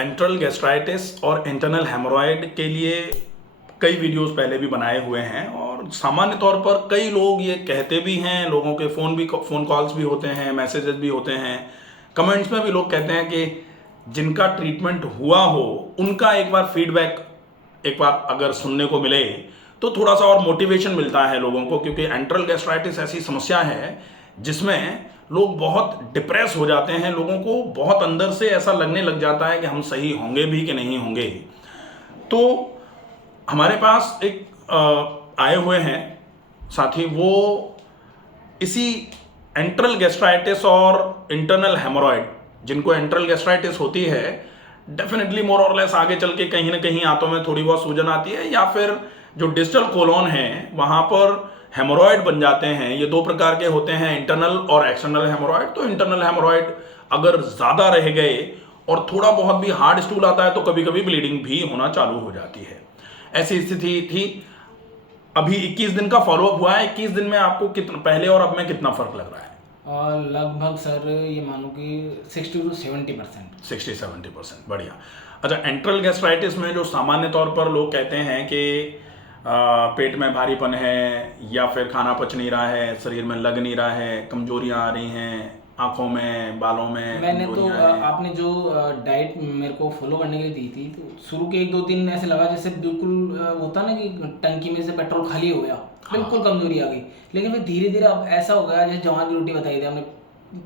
Enteral gastritis और internal हेमोरॉयड के लिए कई वीडियोस पहले भी बनाए हुए हैं और सामान्य तौर पर कई लोग ये कहते भी हैं, लोगों के फ़ोन कॉल्स भी होते हैं, मैसेजेस भी होते हैं, कमेंट्स में भी लोग कहते हैं कि जिनका ट्रीटमेंट हुआ हो उनका एक बार फीडबैक एक बार अगर सुनने को मिले तो थोड़ा सा और मोटिवेशन मिलता है लोगों को, क्योंकि एंट्रल गैस्ट्राइटिस ऐसी समस्या है जिसमें लोग बहुत डिप्रेस हो जाते हैं, लोगों को बहुत अंदर से ऐसा लगने लग जाता है कि हम सही होंगे भी कि नहीं होंगे। तो हमारे पास एक आए हुए हैं साथी, वो इसी एंट्रल गैस्ट्राइटिस और इंटरनल हेमोरॉयड, जिनको एंट्रल गैस्ट्राइटिस होती है, डेफिनेटली मोर और लेस आगे चल के कहीं ना कहीं आंतों में थोड़ी बहुत सूजन आती है या फिर जो डिस्टल कोलोन है वहाँ पर हेमोरॉयड बन जाते हैं। ये दो प्रकार के होते हैं, इंटरनल और एक्सटर्नल हेमोरॉयड। तो इंटरनल हेमोरॉयड अगर ज़्यादा रह गए और थोड़ा बहुत भी हार्ड स्टूल आता है तो कभी कभी ब्लीडिंग भी होना चालू हो जाती है। ऐसी स्थिति थी। अभी 21 दिन का फॉलोअप हुआ है। 21 दिन में आपको कितना, पहले और अब में कितना फर्क लग रहा है? और लगभग सर ये मानो कि 60 to 70%। 60-70%, बढ़िया। अच्छा, एंट्रल गैस्ट्राइटिस में जो सामान्य तौर पर लोग कहते हैं कि पेट में भारीपन है या फिर खाना पच नहीं रहा है, शरीर में लग नहीं रहा है, कमजोरियां आ रही हैं, आंखों में, बालों में मैंने तो कमजोरियां हैं। आपने जो डाइट मेरे को फॉलो करने के लिए दी थी, तो शुरू के 1-2 दिन ऐसे लगा जैसे बिल्कुल होता ना कि टंकी में से पेट्रोल खाली हो गया, बिल्कुल कमजोरी आ गई। लेकिन फिर धीरे धीरे अब ऐसा हो गया जैसे जवान की रोटी बताई थी हमने,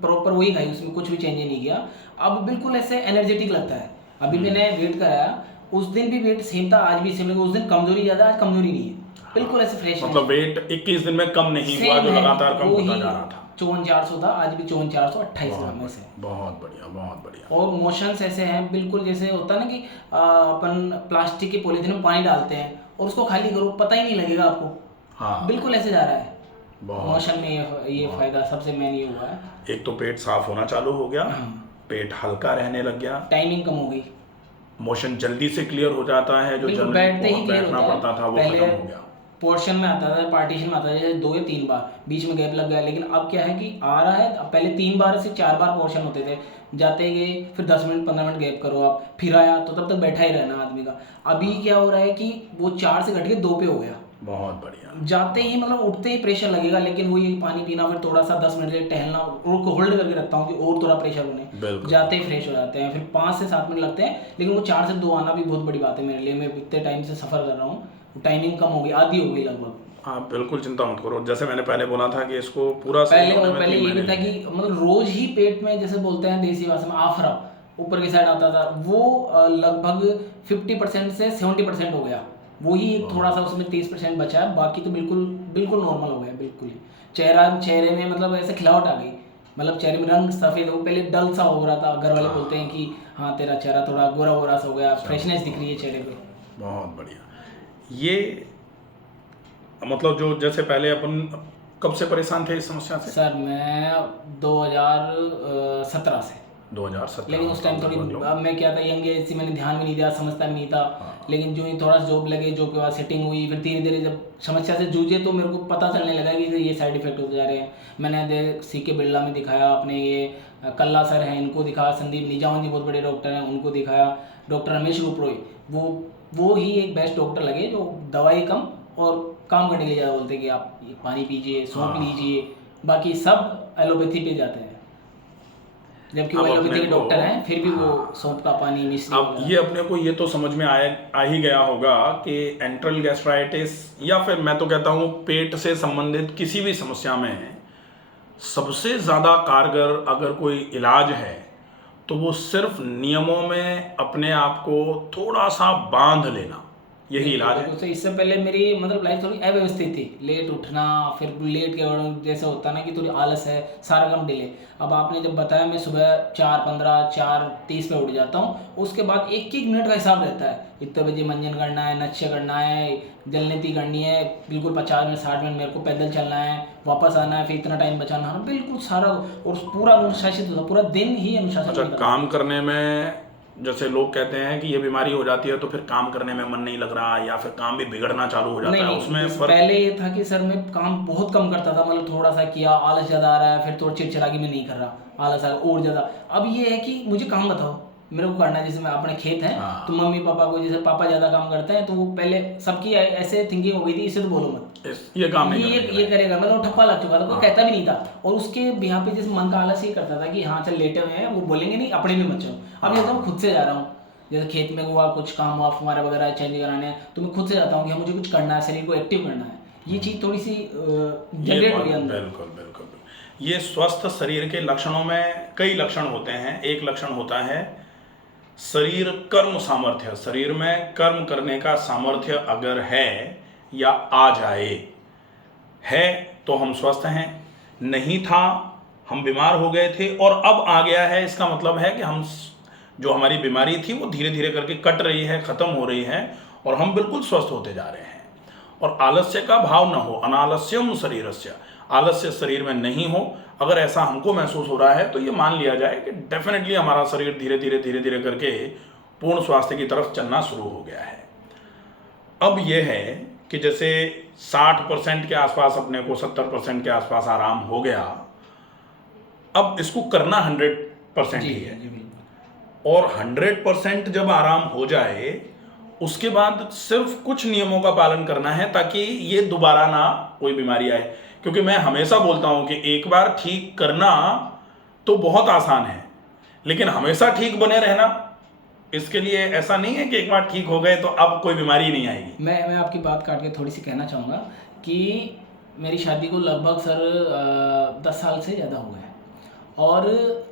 प्रॉपर वही खाई, उसमें कुछ भी चेंज नहीं किया। अब बिल्कुल ऐसे एनर्जेटिक लगता है। अभी मैंने वेट कराया, उस दिन भी वेट सेम था, आज भी सेम लगा। उस दिन कमजोरी ज़्यादा, आज कमजोरी नहीं है, बिल्कुल ऐसे फ्रेश है। मतलब वेट 21 दिन में कम नहीं हुआ, जो लगातार कम होता जा रहा था। 5400 था, आज भी 5428 ग्राम में से। बहुत बढ़िया, बहुत बढ़िया। और मोशंस ऐसे हैं बिल्कुल जैसे होता है ना कि अपन प्लास्टिक के पॉलीथीन में पानी डालते हैं और उसको खाली करो, पता ही नहीं लगेगा आपको। हाँ, बिल्कुल ऐसे जा रहा है। बहुत मोशन में ये फायदा सबसे मेन ये हुआ है। एक तो पेट साफ होना चालू हो गया, पेट हल्का रहने लग गया, टाइमिंग कम हो गई, मोशन जल्दी से क्लियर हो जाता है, जो बिल्कुल जल्दी बैठते ही क्लियर बैठना होता है। पड़ता था वो पहले खत्म हो गया। पोर्शन में आता था, पार्टीशन में आता था, जैसे 2 या 3 बार बीच में गैप लग गया। लेकिन अब क्या है कि आ रहा है, अब पहले 3 बार से 4 बार पोर्शन होते थे, जाते गए, फिर 10 मिनट 15 मिनट गैप करो आप, फिर आया तो तब तक बैठा ही रहना आदमी का। अभी क्या हो रहा है कि वो 4 से घट के 2 पे हो गया। बहुत बढ़िया। जाते ही मतलब उठते ही प्रेशर लगेगा, लेकिन वो ये पानी पीना, फिर थोड़ा सा 10 मिनट से टहलना, उनको होल्ड करके रखता हूँ कि और थोड़ा प्रेशर होने, जाते ही फ्रेश हो जाते हैं। फिर 5 से 7 मिनट लगते हैं, लेकिन वो 4 से 2 आना भी बहुत बड़ी बात है मेरे लिए। मैं इतने टाइम से सफ़र कर रहा हूँ, टाइमिंग कम हो गई, आधी हो गई लगभग। हाँ, बिल्कुल चिंता मत करो। जैसे मैंने पहले बोला था कि इसको पूरा पहले ये भी था कि मतलब रोज ही पेट में, जैसे बोलते हैं देसी भाषा में, आफरा ऊपर की साइड आता था, वो लगभग 50% से 70% हो गया। वो ही थोड़ा सा उसमें 30% बचा है, बाकी तो बिल्कुल बिल्कुल नॉर्मल हो गया। बिल्कुल ही चेहरे में मतलब ऐसे खिलावट आ गई, मतलब चेहरे में रंग सफ़ेद हो, पहले डल सा हो रहा था। घर वाले बोलते हैं कि हाँ तेरा चेहरा थोड़ा गोरा गोरा सा हो गया, फ्रेशनेस दिख रही है चेहरे पे। बहुत बढ़िया। ये मतलब जो जैसे पहले अपन कब से परेशान थे इस समस्या से? सर मैं 2017 से। 2017। लेकिन उस टाइम थोड़ी, अब मैं क्या था, यंग एज से मैंने ध्यान भी नहीं दिया, समझता भी नहीं था। लेकिन जो ही थोड़ा जॉब लगे, जॉब के बाद सेटिंग हुई, फिर धीरे धीरे जब समस्या से जूझे तो मेरे को पता चलने लगा कि ये साइड इफेक्ट होते जा रहे हैं। मैंने सीके बिरला में दिखाया, अपने ये कल्ला सर हैं इनको दिखाया, संदीप निजावन जी बहुत बड़े डॉक्टर हैं उनको दिखाया, डॉक्टर रमेश रूपरोई, वो ही एक बेस्ट डॉक्टर लगे, जो दवाई कम और काम करने के लिए ज़्यादा बोलते हैं कि आप ये पानी पीजिए, सौंफ लीजिए, बाकी सब एलोपैथी पे जाते हैं। जबकि वो एलोपैथी के डॉक्टर हैं, फिर भी वो सौंफ का पानी मिश्री। अब ये अपने को ये तो समझ में आ ही गया होगा कि एंट्रल गैस्ट्राइटिस या फिर मैं तो कहता हूँ पेट से संबंधित किसी भी समस्या में सबसे ज़्यादा कारगर अगर कोई इलाज है तो वो सिर्फ नियमों में अपने आप को थोड़ा सा बांध लेना, यही इलाज है। तो इससे पहले मेरी मतलब लाइफ थोड़ी अव्यवस्थित थी, लेट उठना, फिर लेट के जैसे होता ना कि थोड़ी आलस है, सारा काम डिले। अब आपने जब बताया, मैं सुबह 4:15 4:30 पे उठ जाता हूँ, उसके बाद एक एक मिनट का हिसाब रहता है, इतने बजे मंजन करना है, नक्शे करना है, जलनीति करनी है, बिल्कुल 50 मिनट 60 मिनट मेरे को पैदल चलना है, वापस आना है, फिर इतना टाइम बचाना है, बिल्कुल सारा, और पूरा अनुशासित होता, पूरा दिन ही अनुशासित। अच्छा, काम करने में जैसे लोग कहते हैं कि ये बीमारी हो जाती है तो फिर काम करने में मन नहीं लग रहा या फिर काम भी बिगड़ना चालू हो जाता है, उसमें फर्क? पहले ये था कि सर मैं काम बहुत कम करता था, मतलब थोड़ा सा किया, आलस ज़्यादा आ रहा है, फिर थोड़ा चिड़चिड़ागी में नहीं कर रहा, आलस आ और ज़्यादा। अब ये है कि मुझे काम बताओ, मेरे को करना है, जैसे मैं अपने खेत है हाँ। तो मम्मी पापा को, जैसे पापा ज्यादा काम करते हैं तो वो पहले सबकी ऐसे थिंकिंग हो गई थी, इसे तो बोलो मत, ये काम नहीं ये करने ये का। करेगा, मतलब ठप्पा लग चुका था, कोई हाँ। कहता भी नहीं था। और उसके बिहार पे जैसे मन का आलस ये करता था कि हाँ चल लेटे हुए हैं, वो बोलेंगे नहीं, अपने भी मत चलो। अब जैसे मैं खुद से जा रहा हूँ, जैसे खेत में हुआ कुछ काम हुआ, फुहारा वगैरह चेंज कराने हैं, तो मैं खुद से जाता हूँ कि हाँ, मुझे कुछ करना है, शरीर को एक्टिव करना है। ये चीज़ थोड़ी सी जनरेट हो गई अंदर। बिल्कुल बिल्कुल। ये स्वस्थ शरीर के लक्षणों में कई लक्षण होते हैं। एक लक्षण होता है शरीर कर्म सामर्थ्य। शरीर में कर्म करने का सामर्थ्य अगर है या आ जाए, है तो हम स्वस्थ हैं, नहीं था हम बीमार हो गए थे और अब आ गया है, इसका मतलब है कि हम जो हमारी बीमारी थी वो धीरे धीरे करके कट रही है, खत्म हो रही है और हम बिल्कुल स्वस्थ होते जा रहे हैं। और आलस्य का भाव न हो, अनालस्यम शरीरस्य, आलस्य शरीर में नहीं हो, अगर ऐसा हमको महसूस हो रहा है तो ये मान लिया जाए कि डेफिनेटली हमारा शरीर धीरे धीरे करके पूर्ण स्वास्थ्य की तरफ चलना शुरू हो गया है। अब यह है कि जैसे 60% के आसपास अपने को 70% के आसपास आराम हो गया, अब इसको करना 100% ही है। और 100% जब आराम हो जाए उसके बाद सिर्फ कुछ नियमों का पालन करना है ताकि ये दोबारा ना कोई बीमारी आए। क्योंकि मैं हमेशा बोलता हूं कि एक बार ठीक करना तो बहुत आसान है, लेकिन हमेशा ठीक बने रहना, इसके लिए ऐसा नहीं है कि एक बार ठीक हो गए तो अब कोई बीमारी नहीं आएगी। मैं आपकी बात काट के थोड़ी सी कहना चाहूँगा कि मेरी शादी को लगभग सर 10 साल से ज़्यादा हो गया है। और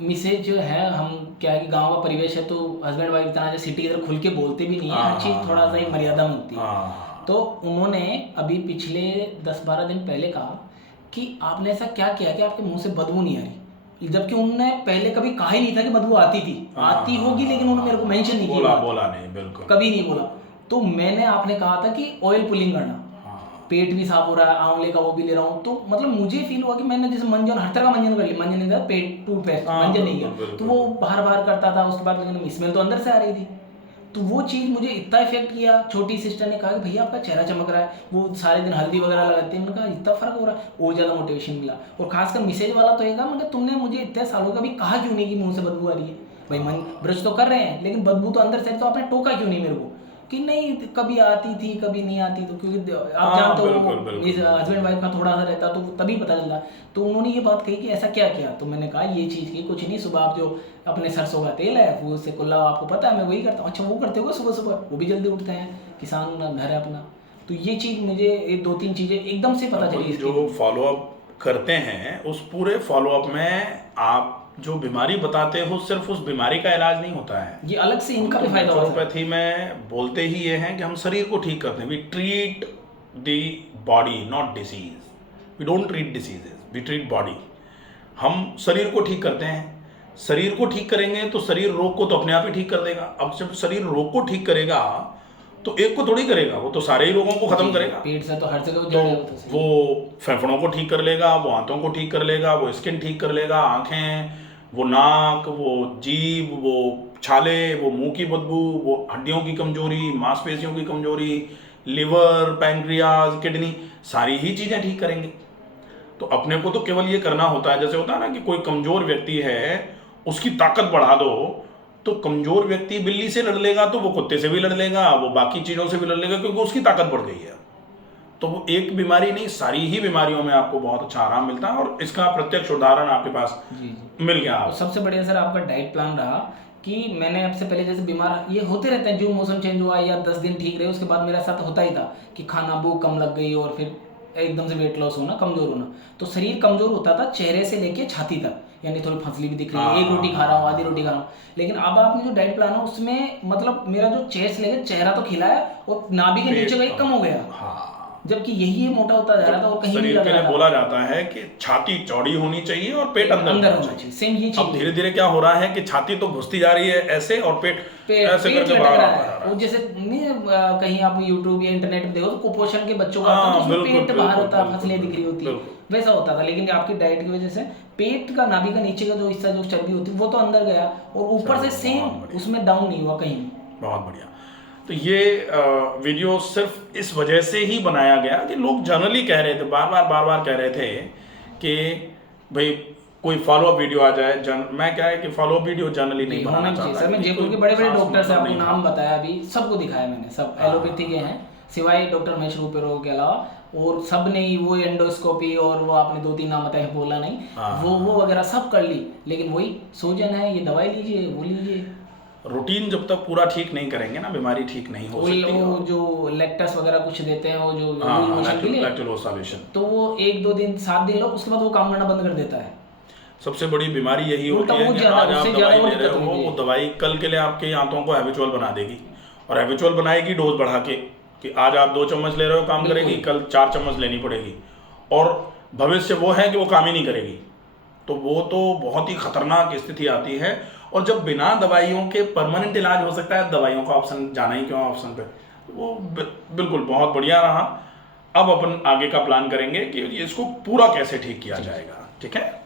मिसेज जो है, हम क्या है कि गांव का परिवेश है तो हस्बैंड वाइफ इतना सिटी की तरह खुल के बोलते भी नहीं है, हर चीज़ थोड़ा सा एक मर्यादा में होती है। तो उन्होंने अभी पिछले 10-12 दिन पहले कहा कि आपने ऐसा क्या किया कि आपके मुंह से बदबू नहीं आ रही, जबकि उन्होंने पहले कभी कहा ही नहीं था कि बदबू आती थी, आती होगी, लेकिन उन्होंने मेरे को मेंशन नहीं किया, बोला नहीं, बिल्कुल कभी नहीं बोला। तो मैंने आपने कहा था कि ऑयल पुलिंग करना, पेट भी साफ हो रहा है, आंवले का वो भी ले रहा हूँ, तो मतलब मुझे फील हुआ कि मैंने जैसे मंजन, हर तरह का मंजन कर लिया, मंजन नहीं था, पेट टूथपेस्ट मंजन नहीं किया, तो वो बाहर बाहर करता था, उसके बाद लेकिन स्मेल तो अंदर से आ रही थी। तो वो चीज़ मुझे इतना इफेक्ट किया। छोटी सिस्टर ने कहा कि भैया आपका चेहरा चमक रहा है, वो सारे दिन हल्दी वगैरह लगाती है, मैंने कहा इतना फर्क हो रहा है, और ज़्यादा मोटिवेशन मिला। और खासकर मिसेज वाला तो ये कहा, मतलब तुमने मुझे इतने सालों का भी कहा क्यों नहीं कि मुंह से बदबू आ रही है, भाई मन ब्रश तो कर रहे हैं लेकिन बदबू तो अंदर से, तो आपने टोका क्यों नहीं मेरे को कि नहीं कभी आती थी कभी नहीं आती। तो क्योंकि आप जानते हो हस्बैंड वाइफ का थोड़ा सा रहता तो तभी पता चलता। तो उन्होंने ये बात कही कि ऐसा क्या किया, तो मैंने कहा ये चीज़ की कुछ नहीं, सुबह आप जो अपने सरसों का तेल है वो उससे कुल्ला आपको पता है मैं वही करता हूँ। अच्छा वो करते हो सुबह सुबह, वो भी जल्दी उठते हैं, किसान घर है अपना। तो ये चीज़ मुझे ये 2-3 चीज़ें एकदम से पता चली। जो फॉलोअप करते हैं उस पूरे फॉलोअप में आप जो बीमारी बताते हो सिर्फ उस बीमारी का इलाज नहीं होता है, ये अलग से इनका भी फायदा होता है। नेचुरोपैथी में बोलते ही ये हैं कि हम शरीर को ठीक करते हैं। We treat the body not disease, we don't treat diseases, we treat body. हम शरीर को ठीक करते हैं, शरीर को ठीक करेंगे तो शरीर रोग को तो अपने आप ही ठीक कर देगा। अब जब शरीर रोग को ठीक करेगा तो एक को थोड़ी करेगा, वो तो सारे ही रोगों को खत्म करेगा। पेट से तो हर जगह तो वो फेफड़ों को ठीक कर लेगा, वो आंतों को ठीक कर लेगा, वो स्किन ठीक कर लेगा, आंखें, वो नाक, वो जीभ, वो छाले, वो मुंह की बदबू, वो हड्डियों की कमजोरी, मांसपेशियों की कमजोरी, लिवर, पैंक्रियाज, किडनी, सारी ही चीजें ठीक करेंगे। तो अपने को तो केवल ये करना होता है, जैसे होता है ना कि कोई कमजोर व्यक्ति है उसकी ताकत बढ़ा दो, तो कमजोर व्यक्ति बिल्ली से लड़ लेगा तो वो कुत्ते से भी लड़ लेगा, वो बाकी चीजों से भी लड़ लेगा क्योंकि उसकी ताकत बढ़ गई है। तो वो एक बीमारी नहीं, सारी ही बीमारियों में आपको बहुत अच्छा आराम मिलता है और इसका प्रत्यक्ष उदाहरण आपके पास मिल गया। तो सबसे बढ़िया सर आपका डाइट प्लान रहा कि मैंने आपसे पहले जैसे बीमार ये होते रहते हैं, जो मौसम चेंज हुआ या 10 दिन ठीक रहे, उसके बाद मेरा साथ होता ही था कि खाना भूख कम लग गई और फिर एकदम से वेट लॉस होना, कमजोर होना। तो शरीर कमजोर होता था चेहरे से लेके छाती तक, यानी थोड़ी फसली भी दिख रही है, एक रोटी खा रहा हूँ, आधी रोटी खा रहा हूँ। लेकिन अब आपने जो डाइट प्लान है उसमें मतलब मेरा जो चेहरे से लेकर चेहरा तो खिला है और नाभि के नीचे का कम हो गया, जबकि यही मोटा होता जा रहा था और कहीं नहीं लग रहा था। बोला जाता है कि छाती चौड़ी होनी चाहिए और पेट अंदर होना चाहिए। सेम ये चीज अब धीरे धीरे क्या हो रहा है कि छाती तो घुसती जा रही है ऐसे और पेट ऐसे करके लटक रहा है। वो जैसे कहीं आप यूट्यूब या इंटरनेट पे देखो तो कुपोषण के बच्चों का पेट बाहर होता है, फसलें दिख रही होती है, वैसा होता था। लेकिन आपकी डाइट की वजह से पेट का, नाभि का नीचे का जो हिस्सा जो चर्बी होती है वो तो अंदर गया और ऊपर से सेम उसमें डाउन नहीं हुआ कहीं। बहुत बढ़िया। तो ये वीडियो सिर्फ इस वजह से ही बनाया गया कि लोग जनरली कह रहे थे, बार बार कह रहे थे कि भाई कोई फॉलोअप वीडियो आ जाए। मैं क्या है कि फॉलोअप वीडियो जनरली नहीं बनाना होना चाहिए चाहता सर। मैं कि जयपुर कोई के बड़े बड़े खास डॉक्टर से मतलब आपको नहीं नाम था। बताया अभी, सबको दिखाया मैंने, सब एलोपैथी के हैं सिवाय डॉक्टर महेश रूपेरो के अलावा, और सब ने ही वो एंडोस्कोपी और वो आपने 2-3 नाम बताए, बोला नहीं, वो वगैरह सब कर ली, लेकिन वही सूजन है, ये दवाई लीजिए, वो लीजिए। रूटीन जब तक पूरा ठीक नहीं करेंगे ना, बीमारी ठीक नहीं हो सकती। वो जो लैक्टस वगैरह कुछ देते हैं, वो जो हाँ, मोशन के लिए, लैक्टोलोज सॉल्यूशन, तो वो 1-2 दिन 7 दिन लो, उसके बाद वो काम करना बंद कर देता है। सबसे बड़ी बीमारी यही उल्टा होती है वो कि ज्यादा, आज आप उससे ज्यादा दवाई वो ले रहे दिक्कत हो, होती वो है। दवाई कल के लिए आपके आंतों को हैबिचुअल बना देगी, और हैबिचुअल बनाएगी डोज बढ़ा के, कि आज आप 2 चम्मच ले रहे हो काम करेगी, कल 4 चम्मच लेनी पड़ेगी, और भविष्य वो है कि वो काम ही नहीं करेगी। तो वो तो बहुत ही खतरनाक स्थिति आती है। और जब बिना दवाइयों के परमानेंट इलाज हो सकता है, दवाइयों का ऑप्शन जाना ही क्यों ऑप्शन पे। वो बिल्कुल बहुत बढ़िया रहा। अब अपन आगे का प्लान करेंगे कि इसको पूरा कैसे ठीक किया जाएगा। ठीक है।